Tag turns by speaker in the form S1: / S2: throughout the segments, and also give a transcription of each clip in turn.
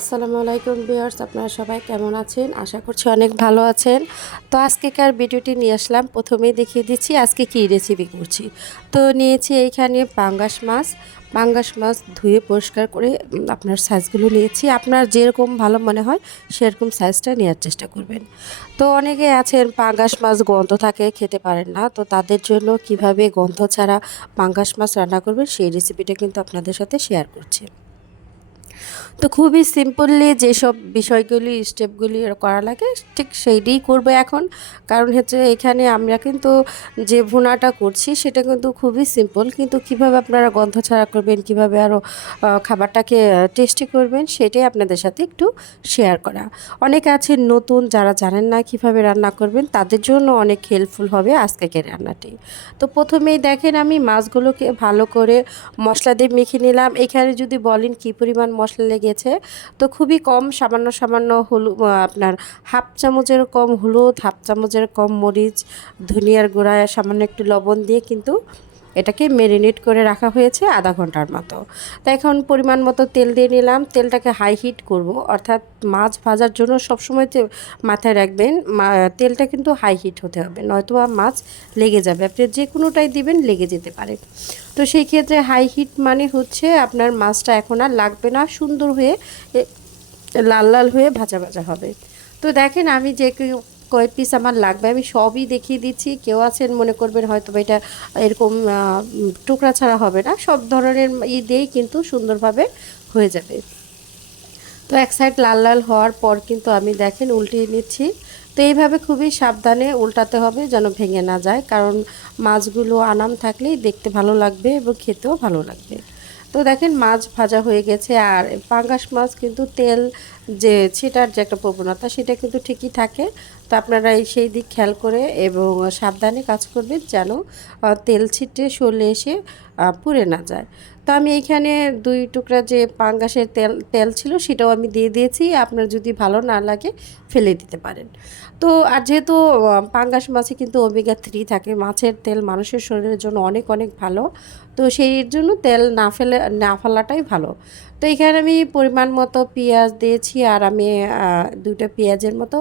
S1: আসসালামু আলাইকুম বিয়ার্স আপনারা সবাই কেমন আছেন? আশা করছি অনেক ভালো আছেন। তো আজকেকার ভিডিওটি নিয়ে আসলাম। প্রথমেই দেখিয়ে দিচ্ছি আজকে কী রেসিপি করছি। তো নিয়েছি এইখানে পাঙ্গাস মাছ। পাঙ্গাস মাছ ধুয়ে পরিষ্কার করে আপনার সাইজগুলো নিয়েছি। আপনার যেরকম ভালো মনে হয়, সেরকম সাইজটা নেওয়ার চেষ্টা করবেন। তো অনেকে আছেন পাঙ্গাস মাছ গন্ধ থাকে, খেতে পারেন না। তো তাদের জন্য কীভাবে গন্ধ ছাড়া পাঙ্গাস মাছ রান্না করবেন, সেই রেসিপিটা কিন্তু আপনাদের সাথে শেয়ার করছি। তো খুবই সিম্পললি যেসব বিষয়গুলি স্টেপগুলি করা লাগে, ঠিক সেইটাই করব এখন। কারণ হচ্ছে এখানে আমরা কিন্তু যে ভুনাটা করছি, সেটা কিন্তু খুবই সিম্পল কিন্তু কীভাবে আপনারা গন্ধ ছাড়া করবেন, কীভাবে আরও খাবারটাকে টেস্টি করবেন, সেটাই আপনাদের সাথে একটু শেয়ার করা। অনেকে আছে নতুন, যারা জানেন না কীভাবে রান্না করবেন, তাদের জন্য অনেক হেল্পফুল হবে আজকের রান্নাটি। তো প্রথমেই দেখেন আমি মাছগুলোকে ভালো করে মশলা দিয়ে মেখে নিলাম। এখানে যদি বলেন কী পরিমাণ মশলা লেগেছে। তো খুবই কম সামান্য সামান্য হলু আপনার হাফ চামচের কম হলুদ, হাফ চামচের কম মরিচ, ধনিয়ার গুঁড়ায় সামান্য একটু লবণ দিয়ে কিন্তু এটাকে মেরিনেট করে রাখা হয়েছে আধা ঘণ্টার মতো। তো এখন পরিমাণ মতো তেল দিয়ে নিলাম। তেলটাকে হাই হিট করব। অর্থাৎ মাছ ভাজার জন্য সবসময় মাথায় রাখবেন তেলটা কিন্তু হাই হিট হতে হবে। নয়তো মাছ লেগে যাবে। আপনি যে কোনোটাই দিবেন, লেগে যেতে পারে। তো সেই ক্ষেত্রে হাই হিট মানে হচ্ছে আপনার মাছটা এখন আর লাগবে না। সুন্দর হয়ে লাল লাল হয়ে ভাজা ভাজা হবে। তো দেখেন আমি যে কয় পিস আমার লাগবে। আমি সবই দেখিয়ে দিচ্ছি। কেউ আছেন মনে করবেন হয়তো এটা এরকম টুকরা ছাড়া হবে না। সব ধরনের ই দিয়েই কিন্তু সুন্দরভাবে হয়ে যাবে। তো এক সাইড লাল লাল হওয়ার পর কিন্তু আমি দেখেন উল্টিয়ে নিচ্ছি। তো এইভাবে খুবই সাবধানে উল্টাতে হবে যেন ভেঙে না যায়। কারণ মাছগুলো আনাম থাকলেই দেখতে ভালো লাগবে এবং খেতেও ভালো লাগবে। তো দেখেন মাছ ভাজা হয়ে গেছে আর পাঙ্গাস মাছ কিন্তু তেল যে ছিটার যে একটা প্রবণতা সেটা কিন্তু ঠিকই থাকে। তো আপনারা এই সেই দিক খেয়াল করে এবং সাবধানে কাজ করবেন যেন তেল ছিটে সরলে এসে পুড়ে না যায়। তো আমি এখানে দুই টুকরা যে পাঙ্গাসের তেল তেল ছিল সেটাও আমি দিয়ে দিয়েছি। আপনার যদি ভালো না লাগে ফেলে দিতে পারেন। তো আর যেহেতু পাঙ্গাস মাছে কিন্তু ওমেগা থ্রি থাকে, মাছের তেল মানুষের শরীরের জন্য অনেক অনেক ভালো। তো সেই জন্য তেল না ফেলে, না ফেলাটাই ভালো। তো এখানে আমি পরিমাণ মতো পেঁয়াজ দিয়েছি আর আমি দুইটা পেঁয়াজের মতো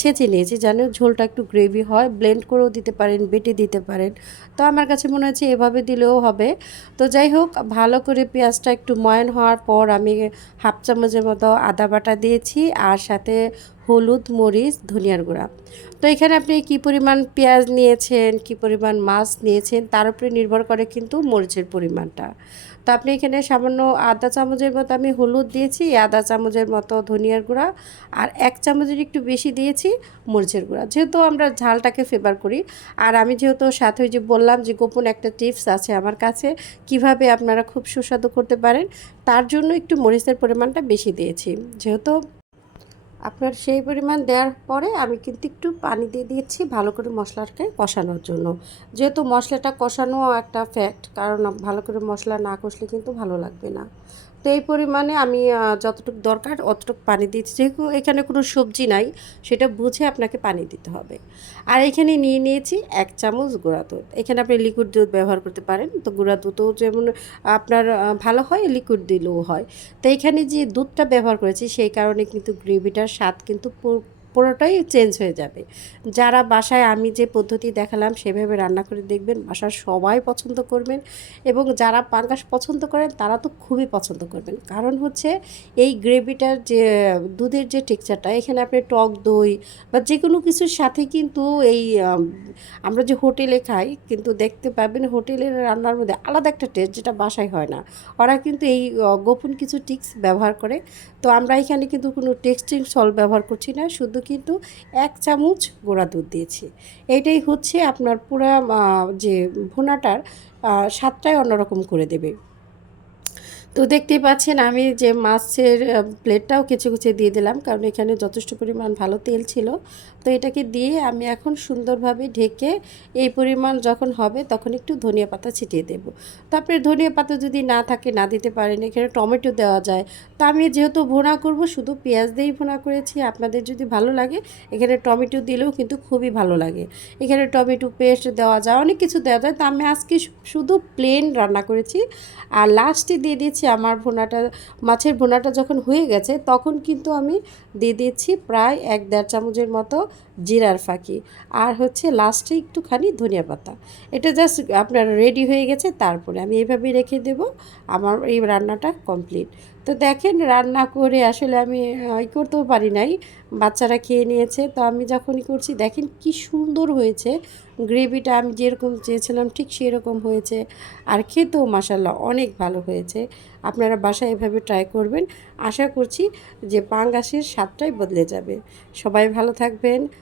S1: ছেঁচে নিয়েছি যেন ঝোলটা একটু গ্রেভি হয়। ব্লেন্ড করেও দিতে পারেন, বেটে দিতে পারেন। তো আমার কাছে মনে হচ্ছে এভাবে দিলেও হবে। তো যাই হোক ভালো করে পেঁয়াজটা একটু ময়ন হওয়ার পর আমি হাফ চামচের মতো আদা বাটা দিয়েছি আর সাথে হলুদ, মরিচ, ধনিয়ার গুঁড়া। তো এখানে আপনি কি পরিমাণ পেঁয়াজ নিয়েছেন, কি পরিমাণ মাছ নিয়েছেন, তার উপরে নির্ভর করে কিন্তু মরিচের পরিমাণটা। তো আপনি এখানে সামান্য আধা চামচের মতো আমি হলুদ দিয়েছি আধা চামচের মতো ধনিয়ার গুঁড়া আর এক চামচের একটু বেশি দিয়েছি মরিচের গুঁড়া। যেহেতু আমরা ঝালটাকে ফেভার করি, আর আমি যেহেতু সাথে যে বললাম যে গোপন একটা টিপস আছে আমার কাছে, কীভাবে আপনারা খুব সুস্বাদু করতে পারেন, তার জন্য একটু মরিচের পরিমাণটা বেশি দিয়েছি। যেহেতু আপনার সেই পরিমাণ দেওয়ার পরে আমি কিন্তু একটু পানি দিয়ে দিয়েছি ভালো করে মশলাটাকে কষানোর জন্য। যেহেতু মশলাটা কষানো একটা ফ্যাক্ট কারণ ভালো করে মশলা না কষলে কিন্তু ভালো লাগবে না। তো এই পরিমাণে আমি যতটুকু দরকার অতটুকু পানি দিচ্ছি যেহেতু এখানে কোনো সবজি নাই, সেটা বুঝে আপনাকে পানি দিতে হবে। আর এখানে নিয়ে নিয়েছি এক চামচ গুঁড়া দুধ। এখানে আপনি লিকুইড দুধ ব্যবহার করতে পারেন। তো গুঁড়া দুধও যেমন আপনার ভালো হয় লিকুইড দিলেও হয়। তো এখানে যে দুধটা ব্যবহার করেছি, সেই কারণে কিন্তু গ্রেভিটার স্বাদ কিন্তু পুরোটাই চেঞ্জ হয়ে যাবে। যারা বাসায় আমি যে পদ্ধতি দেখালাম, সেভাবে রান্না করে দেখবেন, বাসার সবাই পছন্দ করবেন এবং যারা পাঙ্গাস পছন্দ করেন, তারা তো খুবই পছন্দ করবেন। কারণ হচ্ছে এই গ্রেভিটার যে, দুধের যে টেক্সচারটা এখানে আপনি টক দই বা যে কোনো কিছুর সাথে কিন্তু এই আমরা যে হোটেলে খাই, কিন্তু দেখতে পাবেন হোটেলের রান্নার মধ্যে আলাদা একটা টেস্ট যেটা বাসায় হয় না। ওরা কিন্তু এই গোপন কিছু টিক্স ব্যবহার করে। তো আমরা এখানে কিন্তু কোনো টেক্সটিং সল ব্যবহার করছি না, শুধু কিন্তু এক চামচ গোড়া দুধ দিয়েছি। এইটাই হচ্ছে আপনার পুরা যে ভুনাটার স্বাদটাই অন্যরকম করে দেবে। তো দেখতেই পাচ্ছেন আমি যে মাছের প্লেটটাও কিছু কিছু দিয়ে দিলাম, কারণ এখানে যথেষ্ট পরিমাণ ভালো তেল ছিল। তো এটাকে দিয়ে আমি এখন সুন্দরভাবে ঢেকে এই পরিমাণ যখন হবে তখন একটু ধনিয়া পাতা ছিটিয়ে দেব। তারপরে ধনিয়া পাতা যদি না থাকে, না দিতে পারেন, এখানে টমেটো দেওয়া যায়। তো আমি যেহেতু ভোনা করব, শুধু পেঁয়াজ দিয়েই ভোনা করেছি, আপনাদের যদি ভালো লাগে, এখানে টমেটো দিলেও কিন্তু খুবই ভালো লাগে। এখানে টমেটো পেস্ট দেওয়া যায়, অনেক কিছু দেওয়া যায়। তো আমি আজকে শুধু প্লেন রান্না করেছি। আর লাস্টে দিয়ে দিয়েছি দিয়েছি আমার ভোনাটা, মাছের ভোনাটা যখন হয়ে গেছে, তখন কিন্তু আমি দিয়ে দিয়েছি প্রায় এক দেড় চামচের মতো জিরার ফাঁকি। আর হচ্ছে লাস্টে একটুখানি ধনিয়া পাতা। এটা জাস্ট আপনার রেডি হয়ে গেছে, তারপরে আমি এইভাবেই রেখে দেব। আমার এই রান্নাটা কমপ্লিট তো দেখেন, রান্না করে আসলে আমি ই করতেও পারি নাই। বাচ্চারা খেয়ে নিয়েছে। তো আমি যখনই করছি, দেখেন কি সুন্দর হয়েছে। গ্রেভিটা আমি যেরকম চেয়েছিলাম, ঠিক সেরকম হয়েছে। আর খেতেও মাসাল্লাহ অনেক ভালো হয়েছে। আপনারা বাসায় এভাবে ট্রাই করবেন। আশা করছি যে পাঙ্গাসের স্বাদটাই বদলে যাবে। সবাই ভালো থাকবেন।